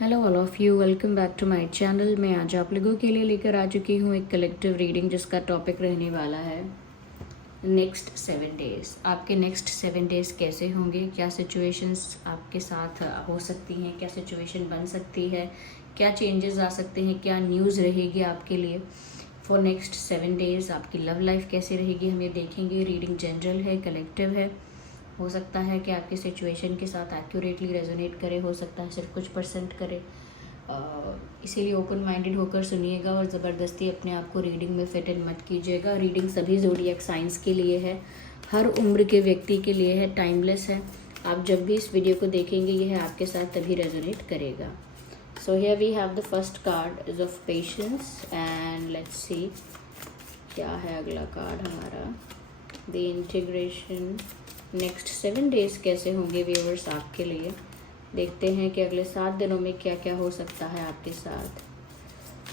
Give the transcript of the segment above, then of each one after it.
Hello all of you, welcome back to my channel. मैं आज आप लोगों के लिए लेकर आ चुकी हूँ एक कलेक्टिव रीडिंग जिसका टॉपिक रहने वाला है नेक्स्ट 7 डेज़। आपके नेक्स्ट 7 डेज़ कैसे होंगे, क्या सिचुएशंस आपके साथ हो सकती हैं, क्या सिचुएशन बन सकती है, क्या चेंजेस आ सकते हैं, क्या न्यूज़ रहेगी आपके लिए फॉर नेक्स्ट 7 डेज़। आपकी लव लाइफ कैसे रहेगी हम ये देखेंगे। रीडिंग जनरल है, कलेक्टिव है। हो सकता है कि आपकी सिचुएशन के साथ एक्यूरेटली रेजोनेट करे, हो सकता है सिर्फ कुछ परसेंट करे। इसीलिए ओपन माइंडेड होकर सुनिएगा और ज़बरदस्ती अपने आप को रीडिंग में फिट इन मत कीजिएगा। रीडिंग सभी ज़ोडिएक साइंस के लिए है, हर उम्र के व्यक्ति के लिए है, टाइमलेस है। आप जब भी इस वीडियो को देखेंगे यह आपके साथ तभी रेजोनेट करेगा। So here we have the first card is of patience and let's see क्या है अगला कार्ड हमारा। The integration. नेक्स्ट 7 डेज़ कैसे होंगे व्यूअर्स आपके लिए। देखते हैं कि अगले 7 दिनों में क्या क्या हो सकता है आपके साथ।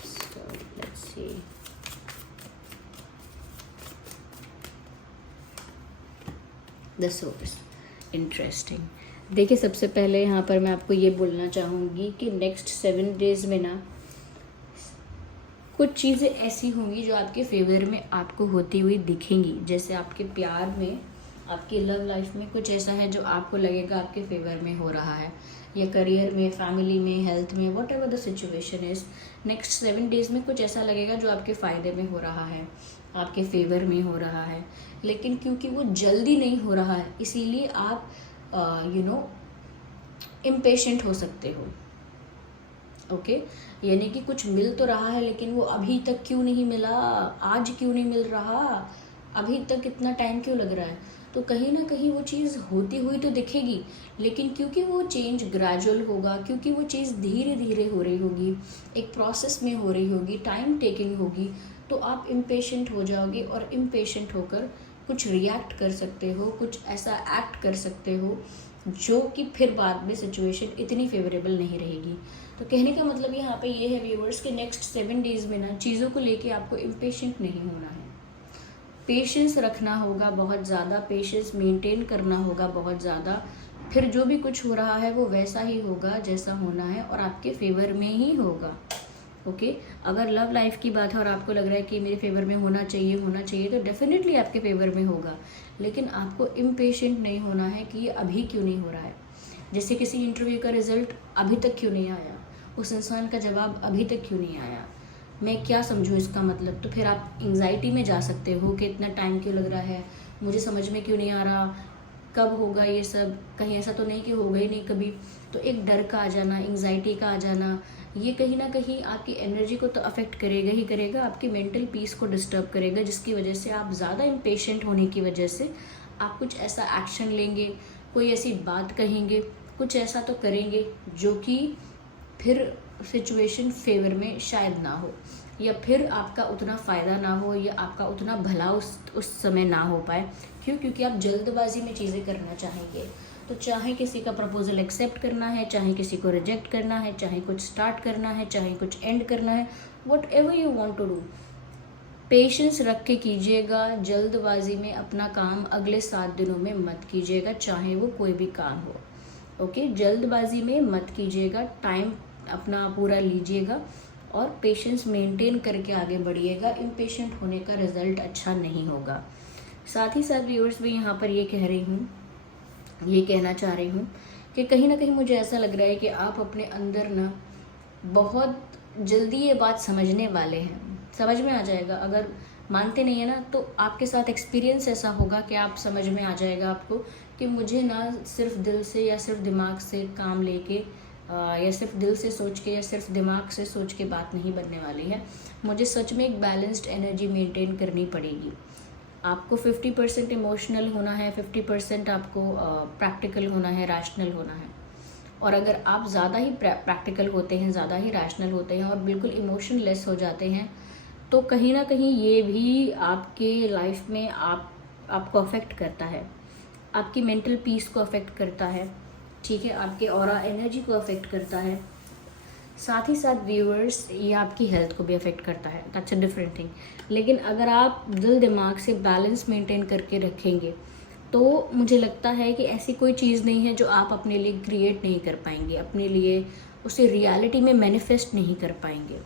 So let's see. The source. Interesting. देखिए, सबसे पहले यहाँ पर मैं आपको ये बोलना चाहूँगी कि नेक्स्ट 7 डेज़ में ना कुछ चीज़ें ऐसी होंगी जो आपके फेवर में आपको होती हुई दिखेंगी। जैसे आपके प्यार में, आपकी लव लाइफ में कुछ ऐसा है जो आपको लगेगा आपके फेवर में हो रहा है, या करियर में, फैमिली में, हेल्थ में, what ever the situation is. Next 7 days में कुछ ऐसा लगेगा जो आपके फ़ायदे में हो रहा है, आपके फेवर में हो रहा है। लेकिन क्योंकि वो जल्दी नहीं हो रहा है इसीलिए आप इम्पेशेंट हो सकते हो। ओके यानी कि कुछ मिल तो रहा है लेकिन वो अभी तक क्यों नहीं मिला, आज क्यों नहीं मिल रहा, अभी तक इतना टाइम क्यों लग रहा है। तो कहीं ना कहीं वो चीज़ होती हुई तो दिखेगी, लेकिन क्योंकि वो चेंज ग्रेजुअल होगा, क्योंकि वो चीज़ धीरे धीरे हो रही होगी, एक प्रोसेस में हो रही होगी, टाइम टेकिंग होगी, तो आप इम्पेशेंट हो जाओगे और इम्पेशेंट होकर कुछ रिएक्ट कर सकते हो, कुछ ऐसा एक्ट कर सकते हो जो कि फिर बाद में सिचुएशन इतनी फेवरेबल नहीं रहेगी। तो कहने का मतलब यहाँ पे ये है व्यूअर्स कि नेक्स्ट 7 डेज़ में ना चीज़ों को लेके आपको इम्पेशेंट नहीं होना है। पेशेंस रखना होगा बहुत ज़्यादा, पेशेंस मेंटेन करना होगा बहुत ज़्यादा। फिर जो भी कुछ हो रहा है वो वैसा ही होगा जैसा होना है और आपके फेवर में ही होगा। ओके अगर लव लाइफ की बात है और आपको लग रहा है कि मेरे फेवर में होना चाहिए तो डेफिनेटली आपके फेवर में होगा। लेकिन आपको इम्पेशेंट नहीं होना है कि ये अभी क्यों नहीं हो रहा है। जैसे किसी इंटरव्यू का रिजल्ट अभी तक क्यों नहीं आया, उस इंसान का जवाब अभी तक क्यों नहीं आया, मैं क्या समझूँ इसका मतलब। तो फिर आप एंग्जाइटी में जा सकते हो कि इतना टाइम क्यों लग रहा है, मुझे समझ में क्यों नहीं आ रहा, कब होगा ये सब, कहीं ऐसा तो नहीं कि होगा ही नहीं कभी। तो एक डर का आ जाना, एंग्जाइटी का आ जाना, ये कहीं ना कहीं आपकी एनर्जी को तो अफेक्ट करेगा ही करेगा, आपकी मेंटल पीस को डिस्टर्ब करेगा, जिसकी वजह से आप ज़्यादा इम्पेशेंट होने की वजह से आप कुछ ऐसा एक्शन लेंगे, कोई ऐसी बात कहेंगे, कुछ ऐसा तो करेंगे जो कि फिर सिचुएशन फेवर में शायद ना हो, या फिर आपका उतना फ़ायदा ना हो, या आपका उतना भला उस समय ना हो पाए। क्यों? क्योंकि आप जल्दबाजी में चीज़ें करना चाहेंगे। तो चाहे किसी का प्रपोजल एक्सेप्ट करना है, चाहे किसी को रिजेक्ट करना है, चाहे कुछ स्टार्ट करना है, चाहे कुछ एंड करना है, whatever you want to do, patience रख के कीजिएगा। जल्दबाजी में अपना काम अगले 7 दिनों में मत कीजिएगा, चाहे वो कोई भी काम हो। ओके जल्दबाजी में मत कीजिएगा, टाइम अपना पूरा लीजिएगा और पेशेंस मेंटेन करके आगे बढ़िएगा। इम्पेशेंट होने का रिजल्ट अच्छा नहीं होगा। साथ ही साथ व्यूअर्स भी यहाँ पर ये कहना चाह रही हूँ कि कहीं ना कहीं मुझे ऐसा लग रहा है कि आप अपने अंदर ना बहुत जल्दी ये बात समझने वाले हैं, समझ में आ जाएगा। अगर मानते नहीं है ना तो आपके साथ एक्सपीरियंस ऐसा होगा कि आप समझ में आ जाएगा आपको कि मुझे ना सिर्फ दिल से या सिर्फ दिमाग से काम लेके या सिर्फ दिल से सोच के या सिर्फ दिमाग से सोच के बात नहीं बनने वाली है। मुझे सच में एक बैलेंस्ड एनर्जी मेंटेन करनी पड़ेगी। आपको 50% इमोशनल होना है, 50% आपको प्रैक्टिकल होना है, रैशनल होना है। और अगर आप ज़्यादा ही प्रैक्टिकल होते हैं, ज़्यादा ही रैशनल होते हैं और बिल्कुल इमोशनलेस हो जाते हैं तो कहीं ना कहीं ये भी आपके लाइफ में आपको अफेक्ट करता है, आपकी मेंटल पीस को अफेक्ट करता है, ठीक है, आपके ऑरा एनर्जी को अफेक्ट करता है। साथ ही साथ व्यूअर्स ये आपकी हेल्थ को भी अफेक्ट करता है, दैट्स अ डिफरेंट थिंग। लेकिन अगर आप दिल दिमाग से बैलेंस मेंटेन करके रखेंगे तो मुझे लगता है कि ऐसी कोई चीज़ नहीं है जो आप अपने लिए क्रिएट नहीं कर पाएंगे, अपने लिए उसे रियलिटी में मैनिफेस्ट नहीं कर पाएंगे।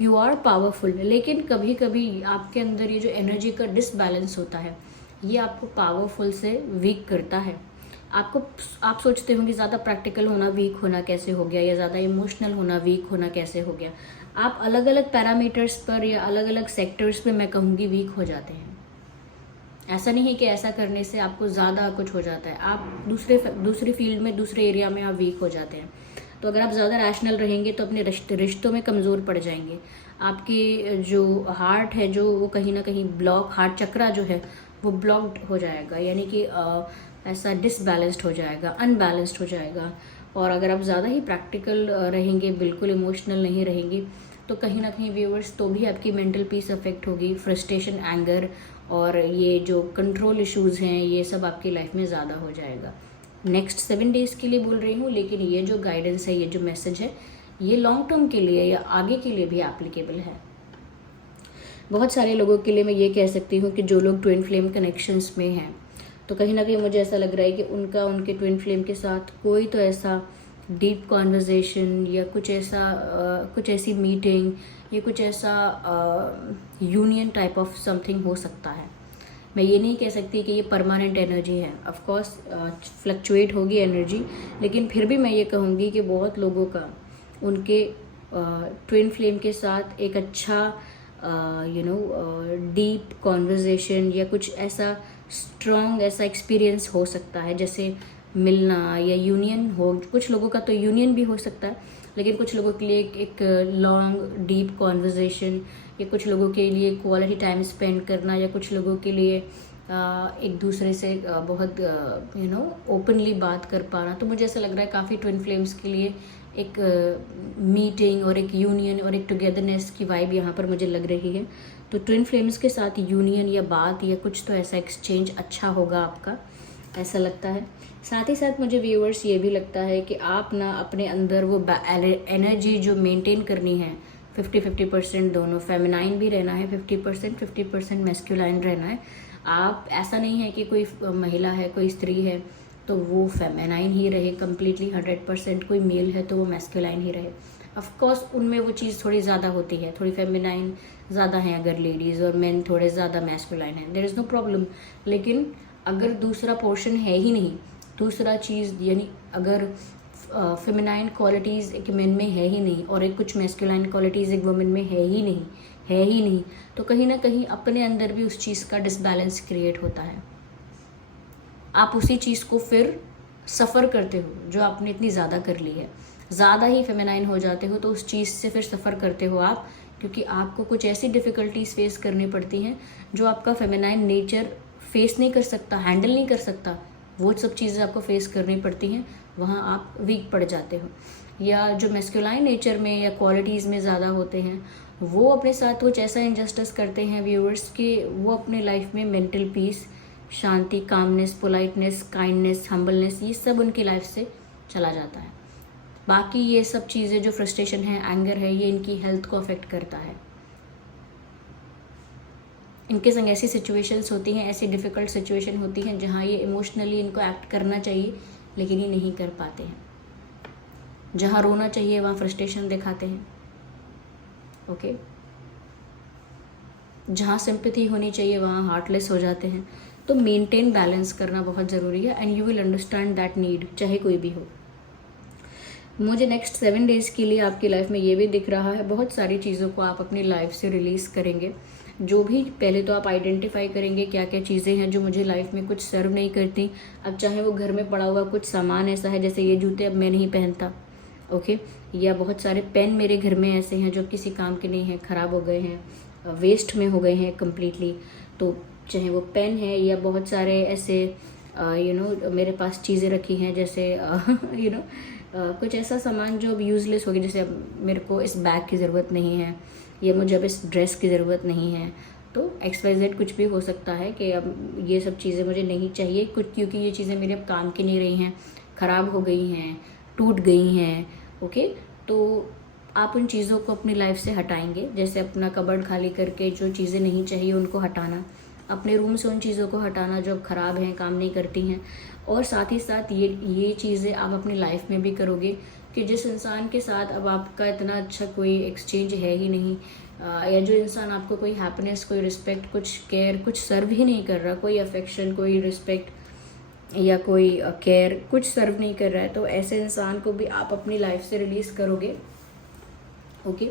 यू आर पावरफुल, लेकिन कभी कभी आपके अंदर ये जो एनर्जी का डिसबैलेंस होता है ये आपको पावरफुल से वीक करता है। आप सोचते हो कि ज़्यादा प्रैक्टिकल होना वीक होना कैसे हो गया, या ज़्यादा इमोशनल होना वीक होना कैसे हो गया। आप अलग अलग पैरामीटर्स पर या अलग अलग सेक्टर्स पे मैं कहूँगी वीक हो जाते हैं। ऐसा नहीं है कि ऐसा करने से आपको ज़्यादा कुछ हो जाता है, आप दूसरी फील्ड में, दूसरे एरिया में आप वीक हो जाते हैं। तो अगर आप ज़्यादा रैशनल रहेंगे तो अपने रिश्तों में कमज़ोर पड़ जाएंगे। आपकी जो हार्ट है, जो वो कहीं ना कहीं हार्ट चक्रा जो है वो ब्लॉक्ड हो जाएगा, यानी कि ऐसा डिसबैलेंस्ड हो जाएगा, अनबैलेंस्ड हो जाएगा। और अगर आप ज़्यादा ही प्रैक्टिकल रहेंगे, बिल्कुल इमोशनल नहीं रहेंगे, तो कहीं ना कहीं व्यूअर्स तो भी आपकी मेंटल पीस अफेक्ट होगी। फ्रस्ट्रेशन, एंगर और ये जो कंट्रोल इश्यूज़ हैं ये सब आपकी लाइफ में ज़्यादा हो जाएगा। नेक्स्ट 7 डेज़ के लिए बोल रही हूँ, लेकिन ये जो गाइडेंस है, ये जो मैसेज है, ये लॉन्ग टर्म के लिए या आगे के लिए भी एप्लीकेबल है। बहुत सारे लोगों के लिए मैं ये कह सकती हूँ कि जो लोग ट्विन फ्लेम कनेक्शंस में हैं, तो कहीं ना कहीं मुझे ऐसा लग रहा है कि उनके ट्विन फ्लेम के साथ कोई तो ऐसा डीप कॉन्वर्जेशन या कुछ ऐसी मीटिंग या कुछ ऐसा यूनियन टाइप ऑफ समथिंग हो सकता है। मैं ये नहीं कह सकती कि ये परमानेंट एनर्जी है, ऑफ कोर्स फ्लक्चुएट होगी एनर्जी, लेकिन फिर भी मैं ये कहूँगी कि बहुत लोगों का उनके ट्विन फ्लेम के साथ एक अच्छा डीप कॉन्वर्जेशन या कुछ ऐसा स्ट्रॉन्ग ऐसा एक्सपीरियंस हो सकता है, जैसे मिलना या यूनियन हो। कुछ लोगों का तो यूनियन भी हो सकता है, लेकिन कुछ लोगों के लिए एक लॉन्ग डीप कॉन्वर्जेशन, या कुछ लोगों के लिए क्वालिटी टाइम स्पेंड करना, या कुछ लोगों के लिए एक दूसरे से बहुत ओपनली बात कर पाना। तो मुझे ऐसा लग रहा है काफ़ी ट्विन फ्लेम्स के लिए एक मीटिंग और एक यूनियन और एक टुगेदरनेस की वाइब यहाँ पर मुझे लग रही है। तो ट्विन फ्लेम्स के साथ यूनियन या बात या कुछ तो ऐसा एक्सचेंज अच्छा होगा आपका, ऐसा लगता है। साथ ही साथ मुझे व्यूअर्स ये भी लगता है कि आप ना अपने अंदर वो एनर्जी जो मेंटेन करनी है, 50-50% दोनों, फेमिनाइन भी रहना है 50% मैस्कुलाइन रहना है। आप ऐसा नहीं है कि कोई महिला है, कोई स्त्री है तो वो फेमिनाइन ही रहे कम्प्लीटली 100%, कोई मेल है तो वो मैस्कुलाइन ही रहे। ऑफ कोर्स उनमें वो चीज़ थोड़ी ज़्यादा होती है, थोड़ी फेमिनाइन ज़्यादा है अगर लेडीज़, और मेन थोड़े ज़्यादा मैस्कुलाइन है, देयर इज़ नो प्रॉब्लम। लेकिन अगर दूसरा पोर्शन है ही नहीं, दूसरा चीज़, यानी अगर फेमिनाइन क्वालिटीज़ एक मेन में है ही नहीं और एक कुछ मैस्कुलाइन क्वालिटीज़ एक वुमेन में है ही नहीं, तो कहीं ना कहीं अपने अंदर भी उस चीज़ का डिसबैलेंस क्रिएट होता है। आप उसी चीज़ को फिर सफ़र करते हो जो आपने इतनी ज़्यादा कर ली है, ज़्यादा ही फेमिनाइन हो जाते हो, तो उस चीज़ से फिर सफ़र करते हो आप, क्योंकि आपको कुछ ऐसी डिफ़िकल्टीज फेस करनी पड़ती हैं जो आपका फेमिनाइन नेचर फेस नहीं कर सकता, हैंडल नहीं कर सकता। वो सब चीज़ें आपको फेस करनी पड़ती हैं, वहाँ आप वीक पड़ जाते हो। या जो मैस्कुलाइन नेचर में या क्वालिटीज़ में ज़्यादा होते हैं, वो अपने साथ कुछ ऐसा इनजस्टिस करते हैं व्यूअर्स कि वो अपने लाइफ में मेंटल पीस, शांति, कामनेस, पोलाइटनेस, काइंडनेस, हम्बलनेस, ये सब उनकी लाइफ से चला जाता है। बाकी ये सब चीज़ें जो फ्रस्ट्रेशन है, एंगर है, ये इनकी हेल्थ को अफेक्ट करता है। इनके संग ऐसी सिचुएशंस होती हैं, ऐसी डिफ़िकल्ट सिचुएशन होती हैं जहाँ ये इमोशनली इनको एक्ट करना चाहिए लेकिन ये नहीं कर पाते हैं। जहाँ रोना चाहिए वहाँ फ्रस्ट्रेशन दिखाते हैं, ओके। जहाँ सिंपैथी होनी चाहिए वहाँ हार्टलेस हो जाते हैं। तो मेंटेन बैलेंस करना बहुत ज़रूरी है, and you will understand that need, चाहे कोई भी हो। मुझे नेक्स्ट 7 डेज़ के लिए आपकी लाइफ में ये भी दिख रहा है, बहुत सारी चीज़ों को आप अपनी लाइफ से रिलीज़ करेंगे। जो भी पहले तो आप आइडेंटिफाई करेंगे क्या क्या चीज़ें हैं जो मुझे लाइफ में कुछ सर्व नहीं करती। अब चाहे वो घर में पड़ा हुआ कुछ सामान ऐसा है, जैसे ये जूते अब मैं नहीं पहनता, ओके, या बहुत सारे पेन मेरे घर में ऐसे हैं जो किसी काम के नहीं हैं, ख़राब हो गए हैं, वेस्ट में हो गए हैं कम्प्लीटली। तो चाहे वो पेन है या बहुत सारे ऐसे मेरे पास चीज़ें रखी हैं, जैसे कुछ ऐसा सामान जो अब यूज़लेस हो गया, जैसे अब मेरे को इस बैग की ज़रूरत नहीं है या मुझे अब इस ड्रेस की ज़रूरत नहीं है, तो XYZ कुछ भी हो सकता है कि अब ये सब चीज़ें मुझे नहीं चाहिए कुछ, क्योंकि ये चीज़ें मेरे अब काम की नहीं रही हैं, ख़राब हो गई हैं, टूट गई हैं, ओके। तो आप उन चीज़ों को अपनी लाइफ से हटाएंगे, जैसे अपना कबर्ड खाली करके जो चीज़ें नहीं चाहिए उनको हटाना, अपने रूम से उन चीज़ों को हटाना जो अब ख़राब हैं, काम नहीं करती हैं। और साथ ही साथ ये चीज़ें आप अपनी लाइफ में भी करोगे कि जिस इंसान के साथ अब आपका इतना अच्छा कोई एक्सचेंज है ही नहीं, या जो इंसान आपको कोई हैप्पीनेस, कोई रिस्पेक्ट, कुछ केयर, कुछ सर्व ही नहीं कर रहा, कोई अफेक्शन, कोई रिस्पेक्ट या कोई केयर कुछ सर्व नहीं कर रहा है, तो ऐसे इंसान को भी आप अपनी लाइफ से रिलीज़ करोगे। ओके।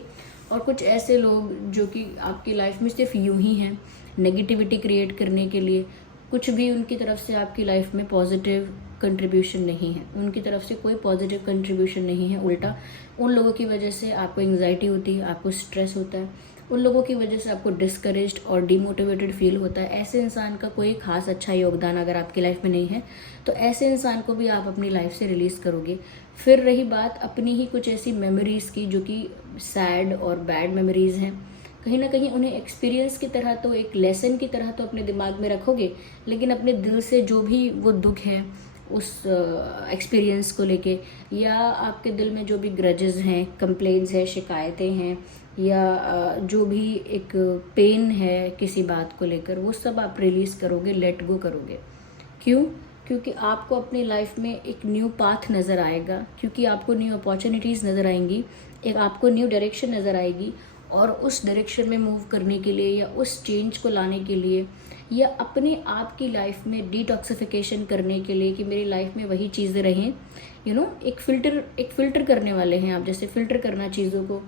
और कुछ ऐसे लोग जो कि आपकी लाइफ में सिर्फ यूं ही हैं नेगेटिविटी क्रिएट करने के लिए, कुछ भी उनकी तरफ से आपकी लाइफ में पॉजिटिव कंट्रीब्यूशन नहीं है, उनकी तरफ से कोई पॉजिटिव कंट्रीब्यूशन नहीं है। उल्टा उन लोगों की वजह से आपको एंग्जाइटी होती है, आपको स्ट्रेस होता है, उन लोगों की वजह से आपको डिस्करेज्ड और डिमोटिवेटेड फील होता है। ऐसे इंसान का कोई खास अच्छा योगदान अगर आपकी लाइफ में नहीं है, तो ऐसे इंसान को भी आप अपनी लाइफ से रिलीज़ करोगे। फिर रही बात अपनी ही कुछ ऐसी मेमोरीज़ की जो कि सैड और बैड मेमोरीज़ हैं, कहीं ना कहीं उन्हें एक्सपीरियंस की तरह, तो एक लेसन की तरह तो अपने दिमाग में रखोगे, लेकिन अपने दिल से जो भी वो दुख है उस एक्सपीरियंस को लेके, या आपके दिल में जो भी ग्रजेस हैं, कंप्लेंट्स हैं, शिकायतें हैं, या जो भी एक पेन है किसी बात को लेकर, वो सब आप रिलीज़ करोगे, लेट गो करोगे। क्यों? क्योंकि आपको अपनी लाइफ में एक न्यू पाथ नज़र आएगा, क्योंकि आपको न्यू अपॉर्चुनिटीज़ नज़र आएंगी, एक आपको न्यू डायरेक्शन नज़र आएगी, और उस डायरेक्शन में मूव करने के लिए या उस चेंज को लाने के लिए या अपने आप की लाइफ में डिटॉक्सिफिकेशन करने के लिए कि मेरी लाइफ में वही चीज़ें रहें, एक फ़िल्टर करने वाले हैं आप, जैसे फ़िल्टर करना चीज़ों को,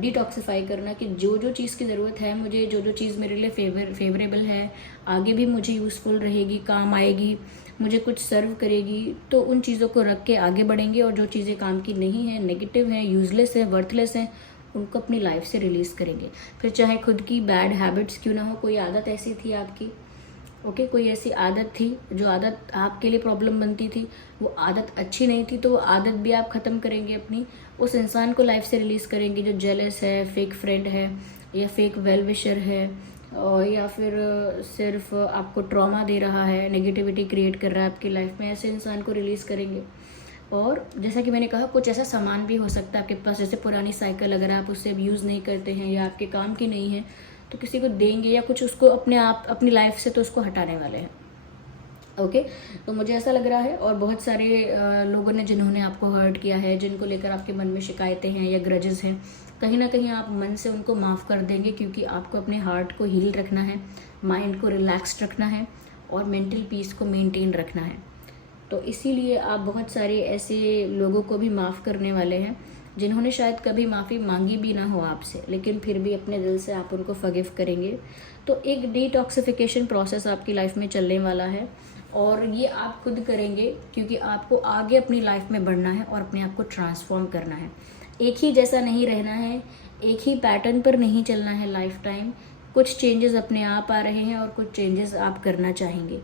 डिटॉक्सिफाई करना कि जो जो चीज़ की ज़रूरत है मुझे, जो जो चीज़ मेरे लिए फेवरेबल है, आगे भी मुझे यूज़फुल रहेगी, काम आएगी, मुझे कुछ सर्व करेगी, तो उन चीज़ों को रख के आगे बढ़ेंगे। और जो चीज़ें काम की नहीं हैं, नेगेटिव हैं, यूज़लेस हैं, वर्थलेस हैं, उनको अपनी लाइफ से रिलीज़ करेंगे। फिर चाहे खुद की बैड हैबिट्स क्यों ना हो, कोई आदत ऐसी थी आपकी, ओके, कोई ऐसी आदत थी जो आदत आपके लिए प्रॉब्लम बनती थी, वो आदत अच्छी नहीं थी, तो वो आदत भी आप ख़त्म करेंगे अपनी। उस इंसान को लाइफ से रिलीज़ करेंगे जो जेलस है, फेक फ्रेंड है, या फेक वेल विशर है, और या फिर सिर्फ आपको ट्रॉमा दे रहा है, नेगेटिविटी क्रिएट कर रहा है आपकी लाइफ में, ऐसे इंसान को रिलीज़ करेंगे। और जैसा कि मैंने कहा, कुछ ऐसा सामान भी हो सकता है आपके पास, जैसे पुरानी साइकिल, अगर आप उससे अब यूज़ नहीं करते हैं या आपके काम की नहीं है, तो किसी को देंगे, या कुछ उसको अपनी लाइफ से तो उसको हटाने वाले हैं। ओके। तो मुझे ऐसा लग रहा है, और बहुत सारे लोगों ने जिन्होंने आपको हर्ट किया है, जिनको लेकर आपके मन में शिकायतें हैं या ग्रजेस हैं, कहीं ना कहीं आप मन से उनको माफ़ कर देंगे, क्योंकि आपको अपने हार्ट को हील रखना है, माइंड को रिलैक्स्ड रखना है, और मेंटल पीस को मेंटेन रखना है। तो इसीलिए आप बहुत सारे ऐसे लोगों को भी माफ़ करने वाले हैं जिन्होंने शायद कभी माफ़ी मांगी भी ना हो आपसे, लेकिन फिर भी अपने दिल से आप उनको फॉरगिव करेंगे। तो एक डिटॉक्सिफिकेशन प्रोसेस आपकी लाइफ में चलने वाला है, और ये आप खुद करेंगे, क्योंकि आपको आगे अपनी लाइफ में बढ़ना है और अपने आप को ट्रांसफॉर्म करना है। एक ही जैसा नहीं रहना है, एक ही पैटर्न पर नहीं चलना है लाइफ टाइम। कुछ चेंजेस अपने आप आ रहे हैं और कुछ चेंजेस आप करना चाहेंगे।